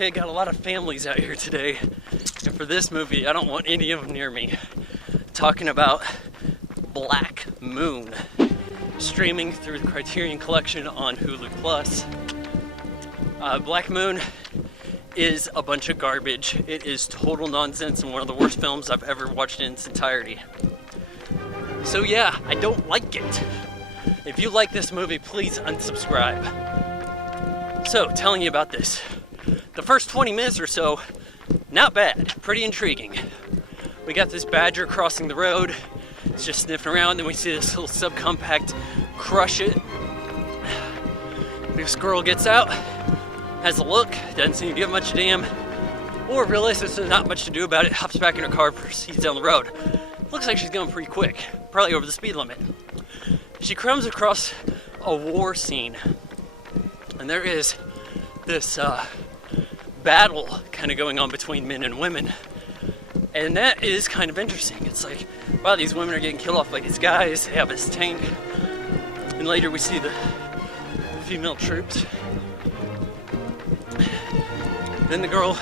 Okay, got a lot of families out here today, and for this movie, I don't want any of them near me. Talking about Black Moon, streaming through the Criterion Collection on Hulu Plus. Black Moon is a bunch of garbage. It is total nonsense and one of the worst films I've ever watched in its entirety. So yeah, I don't like it. If you like this movie, please unsubscribe. So, telling you about this. The first 20 minutes or so, not bad, pretty intriguing. We got this badger crossing the road. It's just sniffing around, then we see this little subcompact crush it. This girl gets out, has a look, doesn't seem to give much a damn, or realizes there's not much to do about it, hops back in her car, proceeds down the road. Looks like she's going pretty quick, probably over the speed limit. She comes across a war scene, and there is this battle kind of going on between men and women, and that is kind of interesting. It's like, wow, these women are getting killed off by these guys, they have this tank, and later we see the female troops. Then the girl,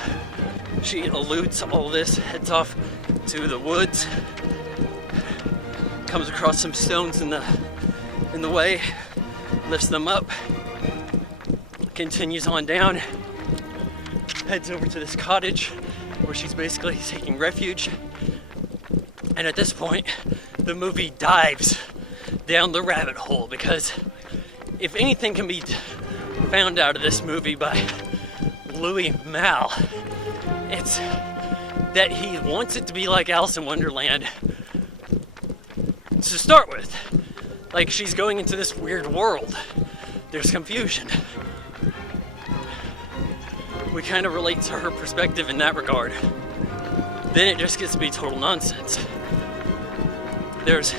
she eludes all this, heads off to the woods, comes across some stones in the way, lifts them up, continues on down, heads over to this cottage where she's basically taking refuge. And at this point, the movie dives down the rabbit hole, because if anything can be found out of this movie by Louis Malle, it's that he wants it to be like Alice in Wonderland to start with. Like, she's going into this weird world. There's confusion. We kind of relate to her perspective in that regard. Then it just gets to be total nonsense. There's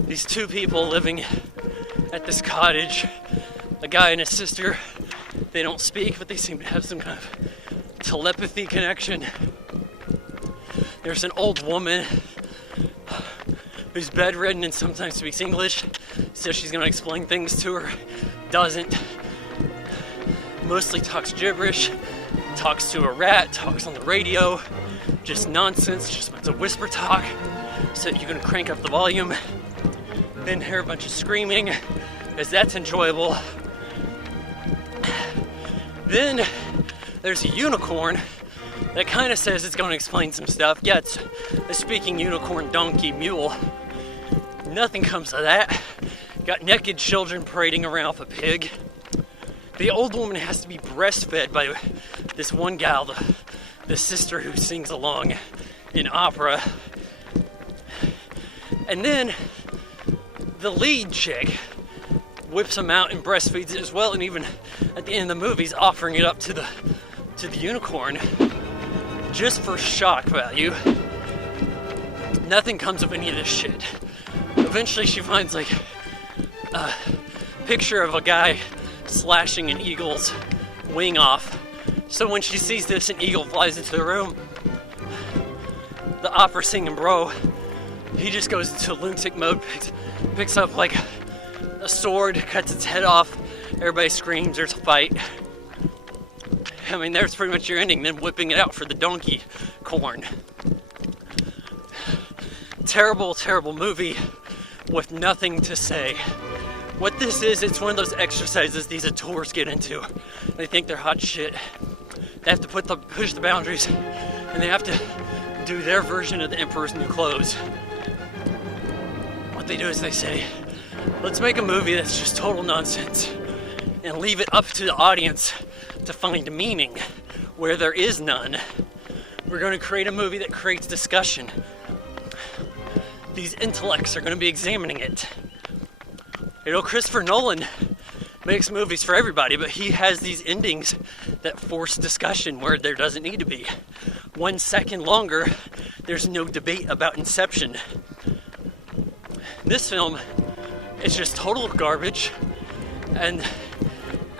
these two people living at this cottage, a guy and his sister. They don't speak, but they seem to have some kind of telepathy connection. There's an old woman who's bedridden and sometimes speaks English, so she's going to explain things to her. Doesn't. Mostly talks gibberish, talks to a rat, talks on the radio, just nonsense, just a bunch of whisper talk, so you're going to crank up the volume, then hear a bunch of screaming, as that's enjoyable. Then there's a unicorn that kind of says it's going to explain some stuff. Yeah, it's a speaking unicorn, donkey, mule. Nothing comes of that. Got naked children parading around with a pig. The old woman has to be breastfed by this one gal, the sister who sings along in opera. And then the lead chick whips him out and breastfeeds it as well, and even at the end of the movie he's offering it up to the unicorn just for shock value. Nothing comes of any of this shit. Eventually she finds like a picture of a guy slashing an eagle's wing off. So when she sees this, an eagle flies into the room. The opera singing bro, he just goes into lunatic mode, picks up like a sword, cuts its head off. Everybody screams, there's a fight. I mean, there's pretty much your ending, then whipping it out for the donkey corn. Terrible, terrible movie with nothing to say. What this is, it's one of those exercises these auteurs get into. They think they're hot shit. They have to push the boundaries, and they have to do their version of the Emperor's New Clothes. What they do is they say, let's make a movie that's just total nonsense and leave it up to the audience to find meaning where there is none. We're going to create a movie that creates discussion. These intellects are going to be examining it. You know, Christopher Nolan makes movies for everybody, but he has these endings that force discussion where there doesn't need to be. 1 second longer, there's no debate about Inception. This film is just total garbage, and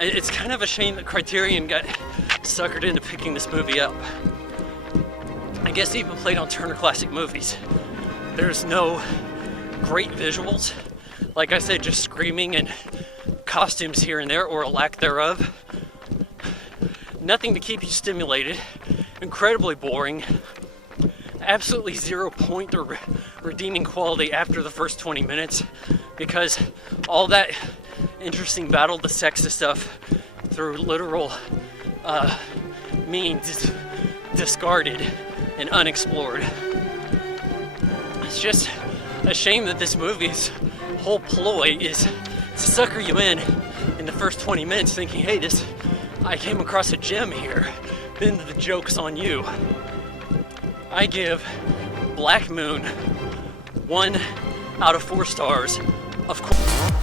it's kind of a shame that Criterion got suckered into picking this movie up. I guess he even played on Turner Classic Movies. There's no great visuals. Like I said, just screaming and costumes here and there, or a lack thereof. Nothing to keep you stimulated, incredibly boring, absolutely 0 point or redeeming quality after the first 20 minutes, because all that interesting battle the sexist stuff through literal means is discarded and unexplored. It's just a shame that this movie's whole ploy is to sucker you in the first 20 minutes thinking, hey, I came across a gem here, then the joke's on you. I give Black Moon 1 out of 4 stars. Of course.